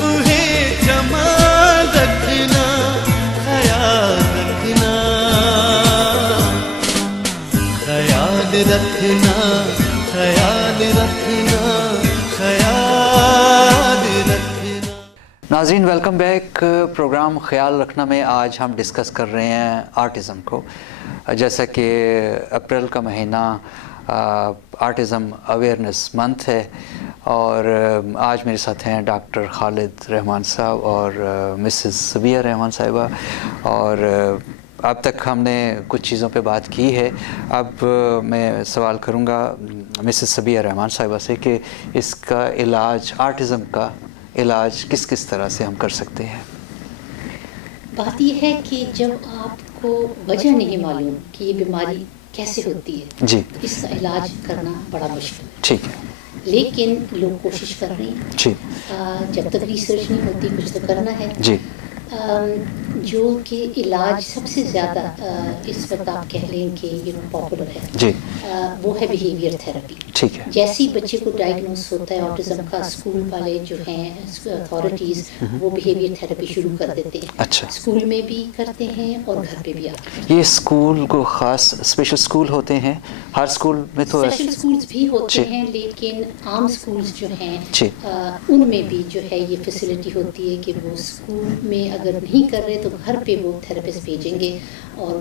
उन्हें जमा रखना, ख्याल रखना, ख्याल रखना, ख्याल रखना, ख्याल रखना। नाज़रीन वेलकम बैक। प्रोग्राम ख्याल रखना में आज हम डिस्कस कर रहे हैं आर्टिज़म को। जैसा कि अप्रैल का महीना आर्टिज़म अवेयरनेस मंथ है और आज मेरे साथ हैं डॉक्टर खालिद रहमान साहब और मिसेस सबिया रहमान साहिबा। और अब तक हमने कुछ चीज़ों पे बात की है। अब मैं सवाल करूँगा मिसेस सबिया रहमान साहिबा से कि इसका इलाज, आर्टिज़म का इलाज किस किस तरह से हम कर सकते हैं। बात यह है कि जब आपको वजह नहीं मालूम कि ये बीमारी कैसे होती है जी, तो इसका इलाज करना बड़ा मुश्किल है। ठीक है, लेकिन लोग कोशिश कर रहे हैं जी, जब तक रिसर्च नहीं होती कुछ तो करना है जी, जो कि इलाज सबसे ज़्यादा इस वक्त आप कह लें कि पॉपुलर है जी, वो है बिहेवियर थेरेपी। ठीक है, जैसे ही बच्चे को डायग्नोस होता है ऑटिज़म का, स्कूल वाले जो हैं अथॉरिटीज़ वो बिहेवियर थेरेपी शुरू कर देते हैं। अच्छा, स्कूल में भी करते हैं और घर पे भी आते ये स्कूल को ख़ास स्पेशल स्कूल होते हैं, हर स्कूल में तो स्पेशल स्कूल्स भी होते हैं, लेकिन आम स्कूल्स जो हैं जी, उनमें भी जो है ये फैसिलिटी होती है कि वो स्कूल में अगर नहीं कर रहे तो घर पे वो थेरेपिस्ट भेजेंगे और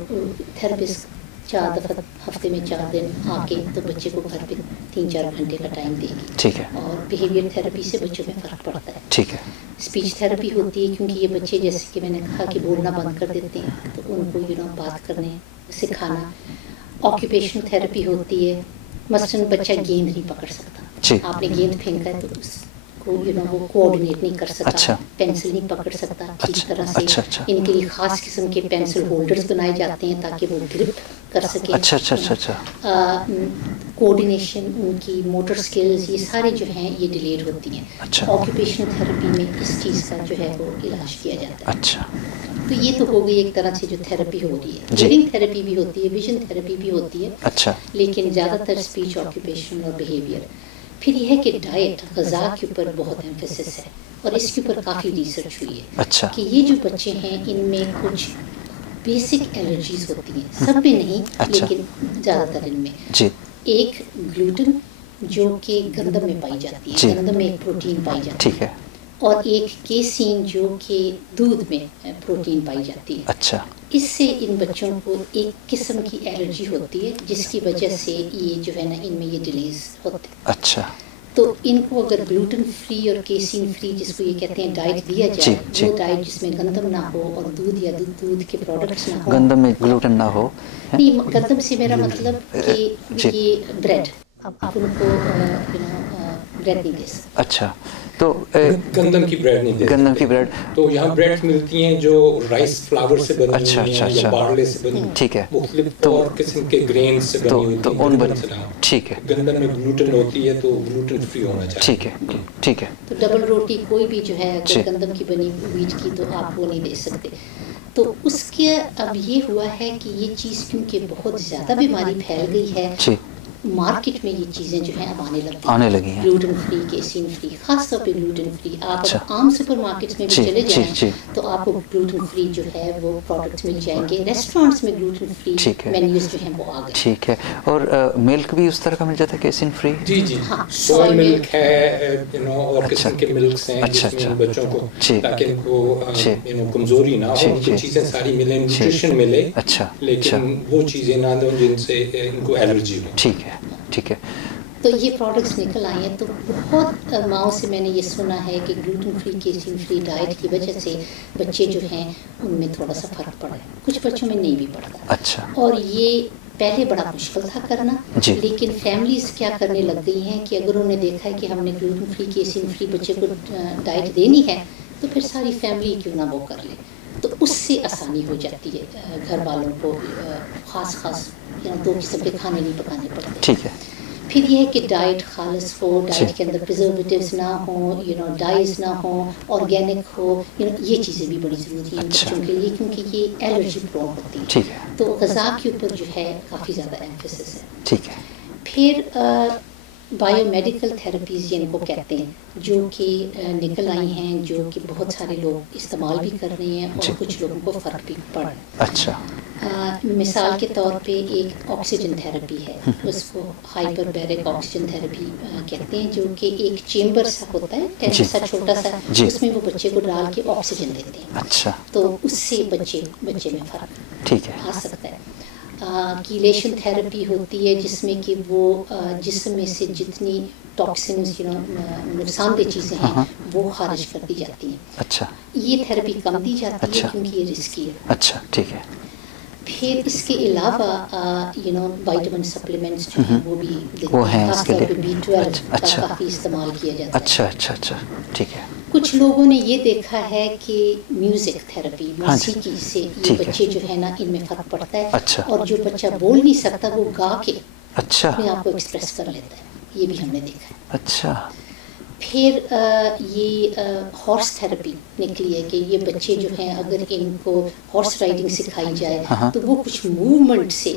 थेरेपिस्ट 4 दफ़ा हफ्ते में 4 दिन आके तो बच्चे को घर पे 3-4 घंटे का टाइम देगी। ठीक है, और बिहेवियर थेरेपी से बच्चों में फ़र्क पड़ता है। ठीक है, स्पीच थेरेपी होती है क्योंकि ये बच्चे जैसे कि मैंने कहा कि बोलना बंद कर देते हैं तो उनको बात करने सिखाना। ऑक्यूपेशनल थेरेपी होती है, मसलन बच्चा गेंद नहीं पकड़ सकता, आपने गेंद फेंका है तो उसको वो कोऑर्डिनेट नहीं कर सकता, अच्छा, पेंसिल नहीं पकड़ सकता ठीक अच्छा, तरह से। अच्छा, अच्छा, इनके लिए ख़ास किस्म के पेंसिल होल्डर्स बनाए जाते हैं ताकि वो ग्रिप कर सके। अच्छा, अच्छा, अच्छा, अच्छा, कोऑर्डिनेशन, उनकी मोटर स्किल्स, ये सारे जो हैं ये डिलेड होती हैं। अच्छा, ऑक्यूपेशनल थेरेपी में इस चीज़ का जो है वो इलाज किया जाता है। अच्छा, तो ये तो हो गई एक तरह से जो थेरेपी हो रही है। जी, हियरिंग थेरेपी भी होती है, विजन थेरेपी भी होती है, अच्छा, लेकिन ज़्यादातर स्पीच, ऑक्यूपेशन और बिहेवियर। फिर यह है कि डाइट, ग़िज़ा के ऊपर बहुत एम्फेसिस है और इसके ऊपर काफ़ी रिसर्च हुई है। अच्छा, कि ये जो बच्चे हैं इनमें कुछ बेसिक एलर्जीज होती हैं, सब में नहीं, अच्छा, लेकिन ज़्यादातर इनमें। जी, एक ग्लूटेन जो कि गंदम में पाई जाती जी, है, गंदम में एक प्रोटीन पाई जाती ठीक है, है, और एक केसीन जो कि दूध में प्रोटीन पाई जाती है। अच्छा, इससे इन बच्चों को एक किस्म की एलर्जी होती है जिसकी वजह से ये जो है ना इनमें ये डिलीज होते हैं। अच्छा, तो इनको अगर ग्लूटेन फ्री और केसीन फ्री जिसको ये कहते हैं डाइट दिया जाए, जी, जी, वो डाइट जिसमें गंदम ना हो और दूध या दूध के प्रोडक्ट्स ना हो। गंदम में ग्लूटेन ना हो, नहीं, गंदम से मेरा मतलब कि जी, ये ब्रेड, अब आप उनको ब्रेड नहीं दे सकते। अच्छा, तो गंदम की ब्रेड नहीं देते। गंदम की ब्रेड, तो यहाँ ब्रेड मिलती हैं जो राइस फ्लावर से बनी अच्छा, हुई अच्छा, हैं या अच्छा, बार्ले से बनी, ठीक है, मुख्तलिफ तो और किस्म के ग्रेन से बनी होती तो हैं। उन गंदम ठीक है, गंदम में ग्लूटेन होती है तो ग्लूटेन फ्री होना चाहिए। ठीक है, ठीक है, तो डबल रोटी कोई भी जो है जी, अगर गंदम की बनी वीट की तो आप वो नहीं दे सकते। तो उसके अब ये हुआ है कि ये चीज़ क्योंकि बहुत ज़्यादा बीमारी फैल गई है, जी, मार्केट में ये चीज़ें जो हैं अब आने लगी हैं, ग्लूटेन फ्री, केसीन फ्री, खास तौर पे ग्लूटेन फ्री। आप अच्छा, आम सुपर मार्केट्स में भी जी, चले जी, जाएं जी, तो आपको ग्लूटेन फ्री जो है वो प्रोडक्ट्स मिल जाएंगे। रेस्टोरेंट्स में ग्लूटेन फ्री ठीक है, मेन्यूज जो हैं वो आ गए। ठीक है। और मिल्क भी उस तरह का मिल जाता है केसिन फ्री? जी जी, हाँ, सोया मिल्क है और अच्छा, किस्म के मिल्क्स हैं अच्छा, जिसमें अच्छा, बच्चों को जी, ताकि इनको जी, कमजोरी ना हो, जी, उनको जी, चीज़ें सारी मिले, जी, न्यूट्रिशन मिले, अच्छा, लेकिन अच्छा, वो चीज़ें ना दो जिनसे इनको एलर्जी हो। ठीक है, ठीक है, तो ये प्रोडक्ट्स निकल आए हैं। तो बहुत माओं से मैंने ये सुना है कि gluten free, casein free diet की वजह से बच्चे जो हैं उनमें थोड़ा सा फ़र्क पड़ा है, कुछ बच्चों में नहीं भी पड़ता। अच्छा, और ये पहले बड़ा मुश्किल था करना, लेकिन फैमिलीज़ क्या करने लग गई हैं कि अगर उन्होंने देखा है कि हमने ग्लूटेन फ्री, केसीन फ्री बच्चे को डाइट देनी है तो फिर सारी फैमिली क्यों ना वो कर ले, तो उससे आसानी हो जाती है घर वालों को। ख़ास 2 किस्म के खाने नहीं पकाने पड़ते। ठीक है। फिर यह है कि डाइट खालिस हो, डाइट के अंदर प्रिजर्वेटिव्स ना हो, डाइज ना हो, ऑर्गेनिक हो, ये चीज़ें भी बड़ी ज़रूरी हैं बच्चों के लिए, क्योंकि ये एलर्जी प्रोन होती है। ठीक है। तो ग़िज़ा के ऊपर जो है काफ़ी ज़्यादा एम्फेसिस है। ठीक है। फिर बायोमेडिकल थेरेपीज़ जिनको कहते हैं, जो कि निकल आई हैं, जो कि बहुत सारे लोग इस्तेमाल भी कर रहे हैं और कुछ लोगों को फ़र्क भी पड़ रहा है। अच्छा, मिसाल के तौर पे एक ऑक्सीजन थेरेपी है, उसको हाइपरबैरिक ऑक्सीजन थेरेपी कहते हैं, जो कि एक चेम्बर सा होता है, टैंक सा छोटा सा, उसमें वो बच्चे को डाल के ऑक्सीजन देते हैं। अच्छा, तो उससे बच्चे में फ़र्क ठीक है आ सकता है। कीलेशन थेरेपी होती है, जिसमें कि वो जिस्म में से जितनी टॉक्सिन्स नुकसानदेह चीज़ें हैं वो खारिज कर दी जाती हैं। अच्छा, ये थेरेपी कम दी जाती है क्योंकि ये रिस्की है। अच्छा, ठीक है। फिर इसके अलावा विटामिन सप्लीमेंट्स जो हैं वो भी वो हैं इसके लिए। B12 का अच्छा, काफ़ी इस्तेमाल किया जाता है। अच्छा अच्छा अच्छा, ठीक है। कुछ लोगों ने ये देखा है कि म्यूजिक थेरेपी, मौसीकी से ये बच्चे जो है ना, इनमें फ़र्क पड़ता है। अच्छा, और जो बच्चा बोल नहीं सकता वो गा के अच्छा अपने आप को एक्सप्रेस कर लेता है, ये भी हमने देखा है। अच्छा, फिर ये हॉर्स थेरेपी निकली है कि ये बच्चे जो हैं, अगर इनको हॉर्स राइडिंग सिखाई जाए तो वो कुछ मूवमेंट से,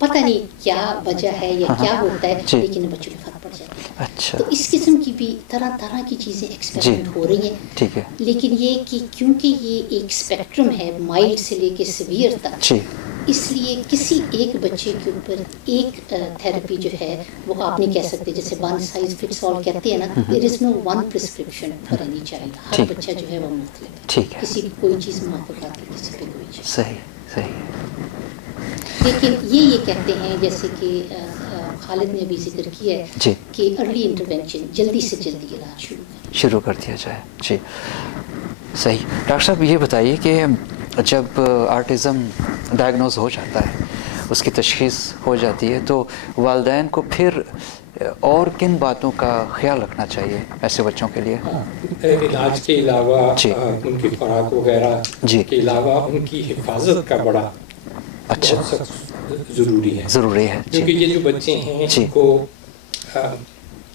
पता नहीं क्या वजह है या क्या होता है, लेकिन बच्चों में फ़र्क पड़ जाता है। अच्छा, तो इस किस्म की भी तरह तरह की चीज़ें एक्सपेरिमेंट हो रही हैं। ठीक है। लेकिन ये कि क्योंकि ये एक स्पेक्ट्रम है, माइल्ड से लेके सीवियर तक, इसलिए किसी एक बच्चे के ऊपर एक थेरेपी जो है वो आप नहीं कह सकते, जैसे वन साइज फिट्स ऑल कहते हैं ना, there is no one prescription for any child. हर बच्चा जो है वो मुख्तलिफ है, ठीक है। किसी को कोई चीज़ मुआफ़िक आती है, किसी पे कोई चीज़। सही सही। लेकिन ये कहते हैं, जैसे कि खालिद ने अभी जिक्र किया है कि अर्ली इंटरवेंशन, जल्दी से जल्दी इलाज शुरू कर दिया जाए। जी, सही। डॉक्टर साहब ये बताइए कि जब ऑटिज़म डायग्नोज हो जाता है, उसकी तशख़ीस हो जाती है, तो वालिदैन को फिर और किन बातों का ख्याल रखना चाहिए ऐसे बच्चों के लिए? इलाज के अलावा, उनकी खुराक वगैरह के अलावा उनकी हिफाजत का बड़ा अच्छा ज़रूरी है, क्योंकि ये जो बच्चे हैं इनको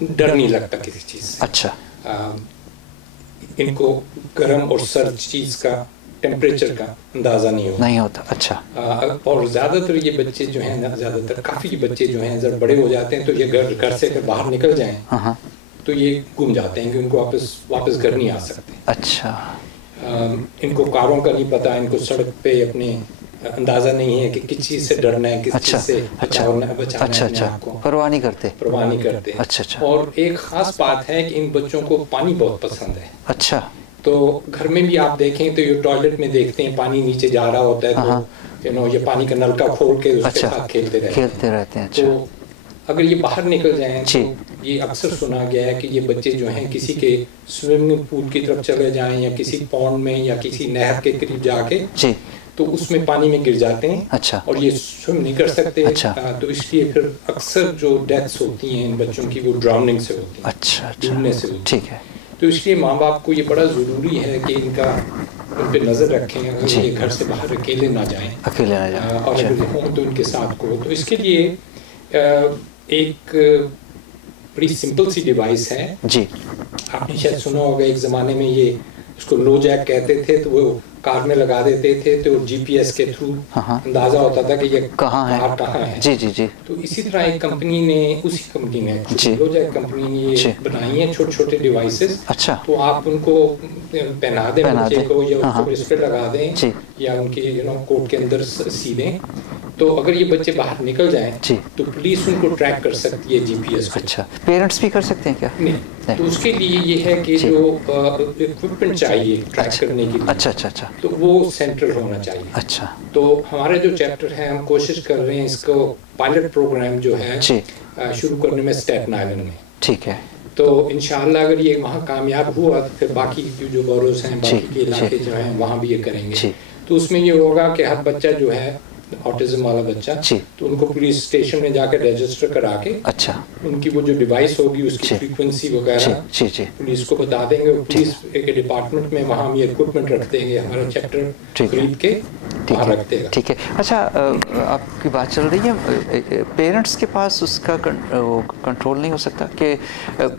डर नहीं लगता किसी चीज़ से। अच्छा, इनको गर्म और सर्द चीज़ का, टेम्परेचर का अंदाज़ा नहीं होता। अच्छा, और ज़्यादातर ये बच्चे जो हैं ना, ज़्यादातर काफ़ी बच्चे जो हैं जब बड़े हो जाते हैं तो ये घर से अगर बाहर निकल जाएं तो ये गुम जाते हैं, कि उनको वापस घर नहीं आ सकते। अच्छा, इनको कारों का नहीं पता, इनको सड़क पे अपने अंदाजा नहीं है कि किस चीज़ से डरना है, किस चीज़ से बचाना है आपको, परवाह नहीं करते। अच्छा। और एक ख़ास बात है कि इन बच्चों को पानी बहुत पसंद है। अच्छा, तो घर में भी आप देखें तो ये टॉयलेट में देखते हैं पानी नीचे जा रहा होता है, तो ये पानी का नलका खोल के उसके साथ खेलते रहते हैं। तो अगर ये बाहर निकल जाएं तो ये अक्सर सुना गया है कि ये बच्चे जो हैं किसी के स्विमिंग पूल की तरफ चले जाएं या किसी पॉन्ड में या किसी नहर के करीब जाके तो उसमें पानी में गिर जाते हैं। अच्छा, और ये स्विम नहीं कर सकते। अच्छा, तो इसलिए फिर अक्सर जो डेथ्स होती हैं इन बच्चों की वो ड्राउनिंग से होती हैं। अच्छा, डूबने से होती ठीक है। तो इसलिए माँ बाप को ये बड़ा ज़रूरी है कि उन पे नज़र रखें, ये घर से बाहर अकेले ना जाएं। और अगर हों तो उनके साथ को। तो इसके लिए एक बड़ी सिंपल सी डिवाइस है जी, आपने शायद सुना होगा, एक ज़माने में ये उसको लो जैक कहते थे, तो वो कार में लगा देते थे तो जीपीएस के थ्रू अंदाजा होता था कि ये कहाँ है। जी। तो इसी तरह एक कंपनी ने लो जैक कंपनी ने ये बनाई है छोटे छोटे डिवाइसेस। अच्छा, तो आप उनको पहना दें बच्चे को, या उसको इस पे लगा दें या उनके कोट के अंदर सी दें, तो अगर ये बच्चे बाहर निकल जाएं तो पुलिस उनको ट्रैक कर सकती है जीपीएस को। अच्छा, पेरेंट्स भी कर सकते हैं क्या? नहीं, तो उसके लिए ये है कि जो इक्विपमेंट चाहिए ट्रैक करने के लिए, अच्छा, तो वो सेंट्रल होना चाहिए। अच्छा, तो हमारे जो चैप्टर है हम कोशिश कर रहे हैं इसको पायलट प्रोग्राम जो है शुरू करने में स्टेटन आइलैंड में। ठीक है। तो इंशाल्लाह अगर ये वहाँ कामयाब हुआ तो फिर बाकी जो बोरोस हैं, बाकी के इलाके जो हैं वहाँ भी ये करेंगे। तो उसमें ये होगा कि हर बच्चा जो है ऑटिज्म वाला बच्चा, तो उनको पुलिस स्टेशन में जाकर रजिस्टर करा के, अच्छा, उनकी वो जो डिवाइस होगी उसकी फ्रीक्वेंसी वगैरह पुलिस को बता देंगे। पुलिस के डिपार्टमेंट में वहाँ ये इक्विपमेंट रख देंगे, हमारा चैप्टर खरीद के वहाँ रख देगा। ठीक है। अच्छा, आपकी बात चल रही है पेरेंट्स के पास उसका कंट्रोल नहीं हो सकता कि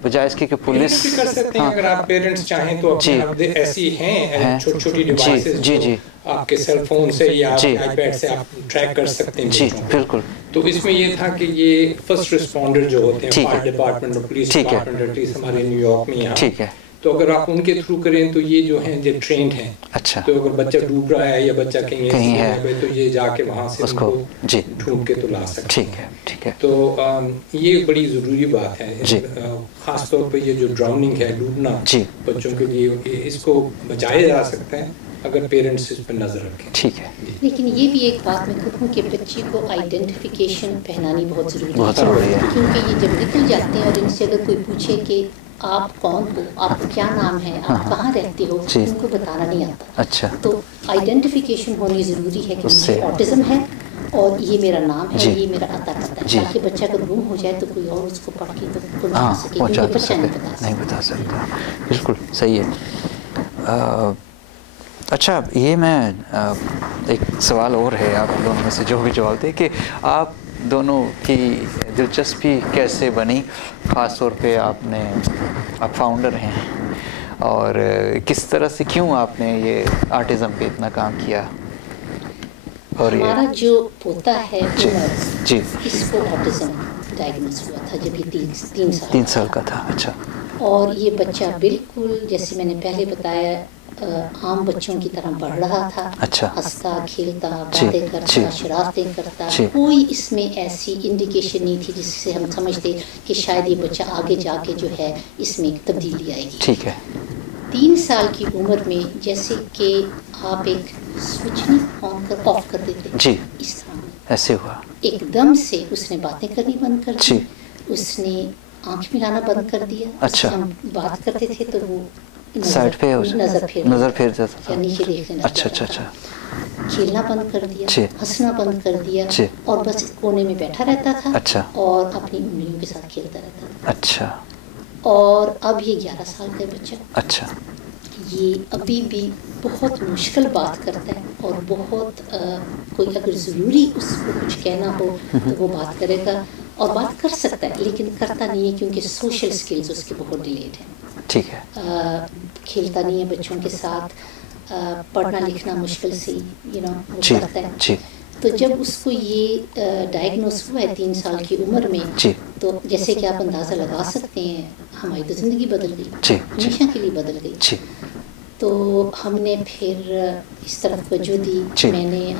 बजाय इसके कि पुलिस भी कर सकते हैं। अगर आप पेरेंट्स चाहें तो अपने ऐसी हैं छोटी छोटी डिवाइसेस, जी, आपके सेल फोन से या आईपैड से आप ट्रैक कर सकते हैं। जी, बिल्कुल। تو اس میں یہ تھا کہ یہ فرسٹ رسپونڈر جو ہوتے ہیں فائر ڈپارٹمنٹ اور پولیس ڈپارٹمنٹ ایٹ لیسٹ ہمارے نیو یارک میں یہاں، تو اگر آپ ان کے تھرو کریں تو یہ جو ہیں یہ ٹرینڈ ہیں. اچھا. تو اگر بچہ ڈوب رہا ہے یا بچہ کہیں ہے تو یہ جا کے وہاں سے اس کو ڈھونڈ کے تو لا سکتے ہیں. ٹھیک ہے. تو یہ بڑی ضروری بات ہے، خاص طور پہ یہ جو ڈراؤننگ ہے، ڈوبنا بچوں کے لیے، اس کو بچایا جا سکتا ہے اگر پیرنٹس اس پہ نظر رکھیں. ٹھیک ہے. لیکن یہ بھی ایک بات میں کہوں کہ بچے کو آئیڈینٹیفیکیشن پہنانی بہت ضروری ہے، کیونکہ یہ جب نکل جاتے ہیں اور ان سے اگر کوئی پوچھے کہ آپ کون ہو، آپ کا کیا نام ہے، آپ کہاں رہتے ہو، ان کو بتانا نہیں آتا. اچھا. تو آئیڈینٹیفیکیشن ہونی ضروری ہے کہ مجھے آٹزم ہے اور یہ میرا نام ہے، یہ میرا عطا پتہ ہے، تاکہ بچہ اگر گم ہو جائے تو کوئی اور اس کو پڑھ کے تو پہنچا سکے، کیونکہ بچہ نہیں بتا سکتا. بالکل صحیح ہے. اچھا، یہ میں ایک سوال اور ہے آپ دونوں میں سے جو بھی جواب دیں کہ آپ دونوں کی دلچسپی کیسے بنی، خاص طور پہ آپ فاؤنڈر ہیں، اور کس طرح سے کیوں آپ نے یہ آرٹزم پہ اتنا کام کیا؟ اور ہمارا جو پوتا ہے عمر، اس کو آٹزم ڈائگنوز ہوا تھا جب یہ 3 سال کا تھا. اچھا. اور یہ بچہ بالکل جیسے میں نے پہلے بتایا عام بچوں کی طرح پڑھ رہا تھا. اچھا. ہنستا کھیلتا، باتیں کرتا، شرارتیں کرتا، کوئی اس میں ایسی انڈیکیشن نہیں تھی جس سے ہم سمجھتے کہ شاید یہ بچہ آگے جا کے جو ہے اس میں تبدیلی آئے گی. ٹھیک ہے. 3 سال کی عمر میں جیسے کہ آپ ایک سوئچ نہیں آن کر آف کر دیتے، اس طرح ایسے ہوا. ایک دم سے اس نے باتیں کرنی بند کر دی، اس نے آنکھ ملانا بند کر دیا. اچھا. ہم بات کرتے تھے تو وہ سائڈ پہ نظر پھیر جاتا تھا. نیچے دیکھنے. اچھا. کھیلنا بند کر دیا، ہنسنا بند کر دیا، اور بس کونے میں بیٹھا رہتا تھا. اچھا. اور اپنی انگلیوں کے ساتھ کھیلتا رہتا تھا. اچھا. اور اب یہ 11 سال کا بچہ. اچھا. یہ ابھی بھی بہت مشکل بات کرتا ہے، اور بہت کوئی اگر ضروری اس کو کچھ کہنا ہو تو وہ بات کرے گا اور بات کر سکتا ہے، لیکن کرتا نہیں ہے کیونکہ سوشل سکلز اس کے بہت ڈیلیڈ ہیں. ٹھیک ہے. کھیلتا نہیں ہے بچوں کے ساتھ، پڑھنا لکھنا مشکل سے وہ کرتا ہے. تو جب اس کو یہ ڈائگنوز ہوا ہے 3 سال کی عمر میں، تو جیسے کہ آپ اندازہ لگا سکتے ہیں ہماری تو زندگی بدل گئی، ہمیشہ کے لیے بدل گئی. تو ہم نے پھر اس طرف توجہ دی. میں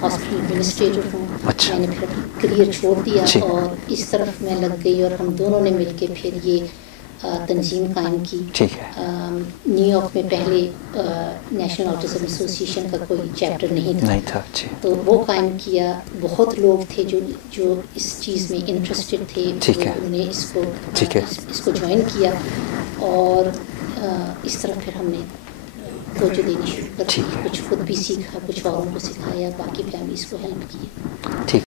ہاسپٹل ایڈمنسٹریٹر ہوں، میں نے پھر اپنا کریئر چھوڑ دیا اور اس طرف میں لگ گئی، اور ہم دونوں نے مل کے پھر یہ تنظیم قائم کی. نیو یارک میں پہلے نیشنل آٹزم ایسوسیشن کا کوئی چیپٹر نہیں تھا. تو وہ قائم کیا. بہت لوگ تھے جو اس چیز میں انٹرسٹڈ تھے، انہوں نے اس کو جوائن کیا، اور اس طرح پھر ہم نے توجہ دینی شروع کر دی. کچھ خود بھی سیکھا، کچھ اوروں کو سکھایا، باقی فیملیز کو ہیلپ کی. ٹھیک.